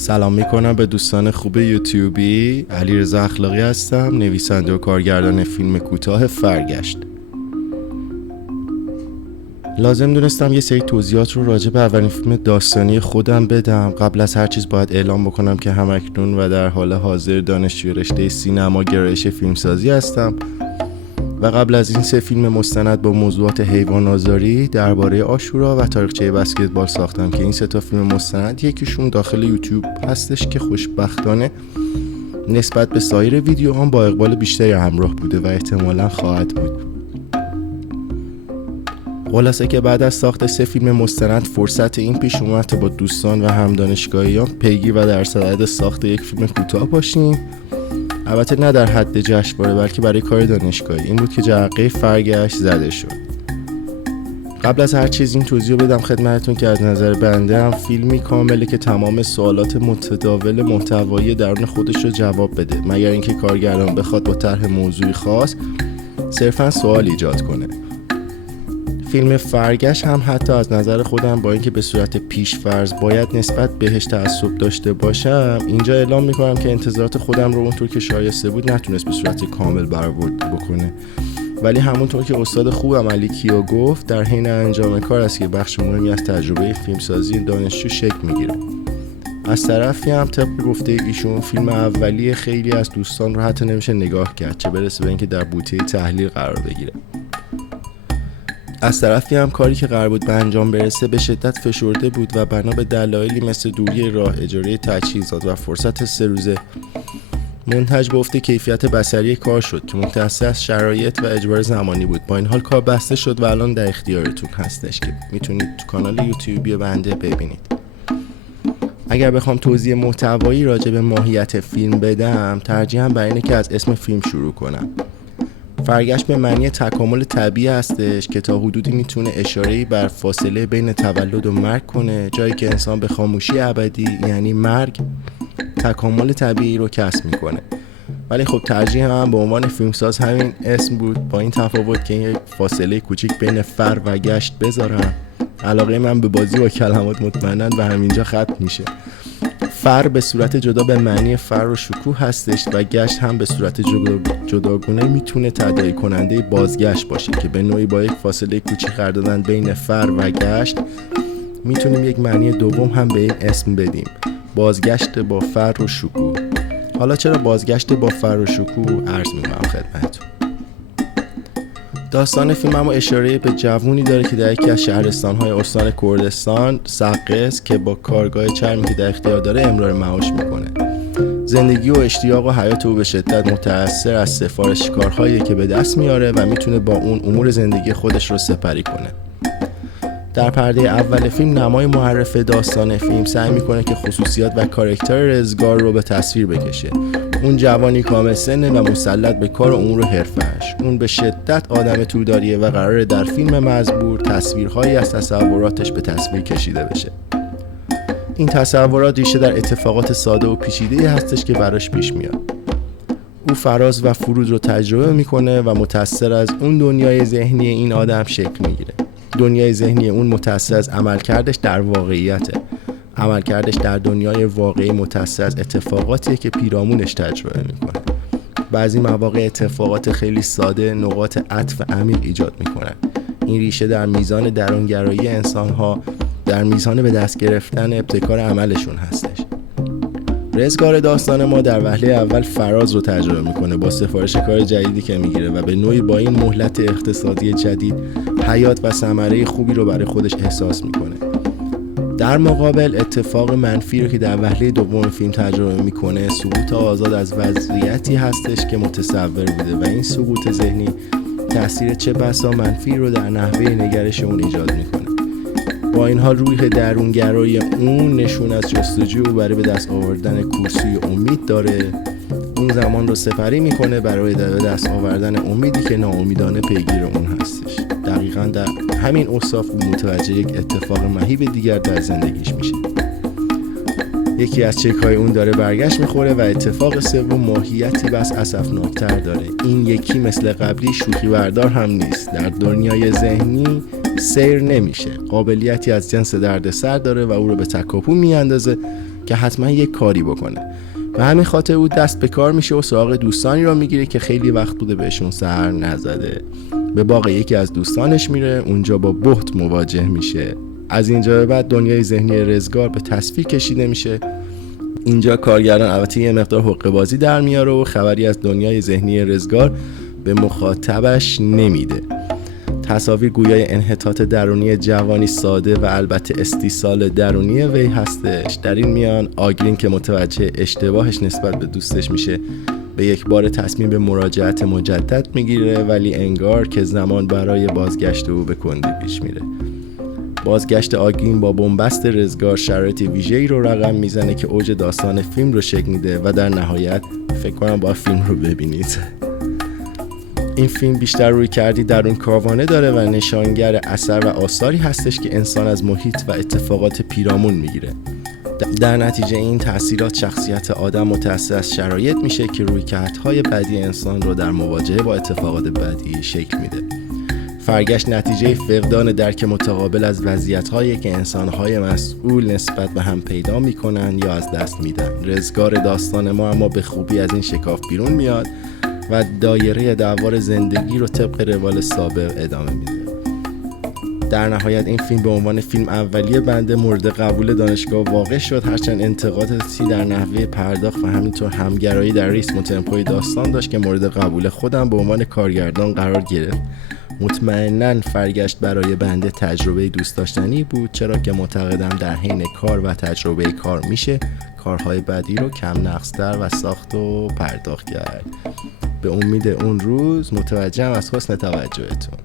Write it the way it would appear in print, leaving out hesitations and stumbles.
سلام میکنم به دوستان خوب یوتیوبی. علیرضا اخلاقی هستم، نویسنده و کارگردان فیلم کوتاه فرگشت. لازم دونستم یه سری توضیحات رو راجع به اولین فیلم داستانی خودم بدم. قبل از هر چیز باید اعلام بکنم که همکنون و در حال حاضر دانشجوی رشته سینما گرایش فیلمسازی هستم و قبل از این 3 فیلم مستند با موضوعات حیوان آزاری، درباره عاشورا و تاریخچه بسکتبال ساختم که این 3 فیلم مستند یکیشون داخل یوتیوب هستش که خوشبختانه نسبت به سایر ویدیوهام با اقبال بیشتری همراه بوده و احتمالاً خواهد بود. خلاصه که بعد از ساخت 3 فیلم مستند فرصت این پیش اومد تا با دوستان و هم دانشگاهیان پیگیر و در صدد ساخت یک فیلم کوتاه باشیم. البته نه در حد جشنواره بلکه برای کار دانشگاهی. این بود که جرقه فرگشت زده شد. قبل از هر چیز این توضیح بدم خدمتتون که از نظر بنده هم فیلمی کامله که تمام سوالات متداول محتوایی درون خودش رو جواب بده، مگر اینکه کارگردان بخواد با طرح موضوعی خاص صرفاً سوال ایجاد کنه. فیلم فرگشت هم حتی از نظر خودم با اینکه به صورت پیش‌فرض باید نسبت بهش تعصب داشته باشم، اینجا اعلام میکنم که انتظارات خودم رو اونطور که شایسته بود نتونست به صورت کامل برآورده بکنه، ولی همونطور که استاد خوبم علی کیا گفت در حین انجام کار است که بخش مهمی از تجربه فیلمسازی دانشجو شکل میگیره. از طرفی هم طبق گفته ایشون فیلم اولیه خیلی از دوستان رو حتی نمیشه نگاه کرد، چه برسه به اینکه در بوته تحلیل قرار بگیره. از طرفی هم کاری که قرار بود به انجام برسه به شدت فشرده بود و بنا به دلایلی مثل دوری راه، اجاره تجهیزات و فرصت 3 روزه منتج به افت کیفیت بصری کار شد که متأثر از شرایط و اجبار زمانی بود. با این حال کار بسته شد و الان در اختیارتون هستش که میتونید تو کانال یوتیوبی بنده ببینید. اگر بخوام توضیح محتوایی راجع به ماهیت فیلم بدم، ترجیحاً بر اینه که از اسم فیلم شروع کنم. فرگشت به معنی تکامل طبیعی هستش که تا حدودی میتونه اشاره‌ای بر فاصله بین تولد و مرگ کنه، جایی که انسان به خاموشی ابدی یعنی مرگ تکامل طبیعی رو کسب میکنه. ولی خب ترجیح هم به عنوان فیلمساز همین اسم بود، با این تفاوت که این فاصله کوچیک بین فر و گشت بذارم. علاقه من به بازی با کلمات مطمئناً به همینجا ختم میشه. فر به صورت جدا به معنی فر و شکوه هستش و گشت هم به صورت جداگونه میتونه تداعی کننده بازگشت باشه که به نوعی با یک فاصله کوچیک قرار دادن بین فر و گشت میتونیم یک معنی دوم هم به این اسم بدیم، بازگشت با فر و شکوه. حالا چرا بازگشت با فر و شکوه عرض میکنم خدمتتون. داستان فیلم اما اشاره به جوونی داره که در یکی از شهرستان‌های استان کردستان سقز که با کارگاه چرمی که در اختیار داره امرار معاش میکنه. زندگی و اشتیاق و حیات او به شدت متأثر از سفارش کارهایی که به دست میاره و میتونه با اون امور زندگی خودش رو سپری کنه. در پرده اول فیلم نمای معرف داستان فیلم سعی میکنه که خصوصیات و کاراکتر رزگار رو به تصویر بکشه. اون جوانی کامل سنه و مسلط به کار و امور حرفه‌اش. اون به شدت آدم توداریه و قراره در فیلم مزبور تصویرهایی از تصوراتش به تصویر کشیده بشه. این تصورات ریشه در اتفاقات ساده و پیچیده‌ای هستش که براش پیش میاد. او فراز و فرود رو تجربه میکنه و متأثر از اون دنیای ذهنی این آدم شکل میگیره. دنیای ذهنی اون متأثر از عملکردش در واقعیته. عملکردش در دنیای واقعی متأثر از اتفاقاتیه که پیرامونش تجربه میکنه. بعضی مواقع اتفاقات خیلی ساده نقاط عطف عمیق ایجاد میکنن. این ریشه در میزان درونگرایی انسان‌ها، در میزان به دست گرفتن ابتکار عملشون هستش. رزگار داستان ما در وهله اول فراز رو تجربه میکنه با سفارش کار جدیدی که میگیره و به نوعی با این مهلت اقتصادی جدید حیات و ثمره خوبی رو برای خودش احساس میکنه. در مقابل اتفاق منفی رو که در وهله دوم فیلم تجربه میکنه سقوط آزاد از وضعیتی هستش که متصور بوده و این سقوط ذهنی تأثیر چه بسا منفی رو در نحوه نگرش اون ایجاد میکنه. با این حال روح درونگرای اون نشون از جستجو برای به دست آوردن کورسوی امید داره. اون زمان رو سپری میکنه برای به دست آوردن امیدی که ناامیدانه پیگیر اون هستش. دقیقاً در همین اوصاف متوجه یک اتفاق مهیب دیگر در زندگیش میشه. یکی از چک‌های اون داره برگشت میخوره و اتفاق سوم ماهیتی بس اسفناکتر داره. این یکی مثل قبلی شوخی بردار هم نیست. در دنیای ذهنی سیر نمیشه. قابلیتی از جنس دردسر داره و او رو به تکاپو میاندازه که حتما یک کاری بکنه. به همین خاطر او دست به کار میشه و سراغ دوستانی رو میگیره که خیلی وقت بوده بهشون سر نزده. به باغ یکی از دوستانش میره، اونجا با بهت مواجه میشه. از اینجا به بعد دنیای ذهنی رزگار به تصفیه کشیده میشه. اینجا کارگردان البته یه مقدار حقه بازی در میاره و خبری از دنیای ذهنی رزگار به مخاطبش نمیده. تصاویر گویای انحطاط درونی جوانی ساده و البته استیصال درونی وی هستش. در این میان آگرین که متوجه اشتباهش نسبت به دوستش میشه به یک بار تصمیم به مراجعت مجدد میگیره، ولی انگار که زمان برای بازگشت او به کندی پیش میره. بازگشت آگرین با بنبست رزگار شرایط ویژه‌ای رو رقم میزنه که اوج داستان فیلم رو شکل میده و در نهایت فکر کنم با فیلم رو ببینید. این فیلم بیشتر روی کردی درون کاوانه داره و نشانگر اثر و آثاری هستش که انسان از محیط و اتفاقات پیرامون میگیره. در نتیجه این تأثیرات شخصیت آدم متأثر از شرایط میشه که رویکردهای بدی انسان رو در مواجهه با اتفاقات بدی شکل میده. فرگشت نتیجه فقدان درک متقابل از وضعیت‌هایی که انسان‌های مسئول نسبت به هم پیدا می‌کنن یا از دست میدن. رزگار داستان ما اما به خوبی از این شکاف بیرون میاد و دایره دوار زندگی رو طبق روال سابق ادامه میده. در نهایت این فیلم به عنوان فیلم اولیه بنده مورد قبول دانشگاه واقع شد، هرچند انتقاداتی در نحوه پرداخت و همینطور همگرایی در ریتم و تمپوی داستان داشت که مورد قبول خودم به عنوان کارگردان قرار گرفت. مطمئناً فرگشت برای بنده تجربه دوست داشتنی بود، چرا که معتقدم در حین کار و تجربه کار میشه کارهای بعدی رو کم نقص‌تر و ساخت و پرداخت کرد. به امید اون روز. متوجهم از حسن توجهتون.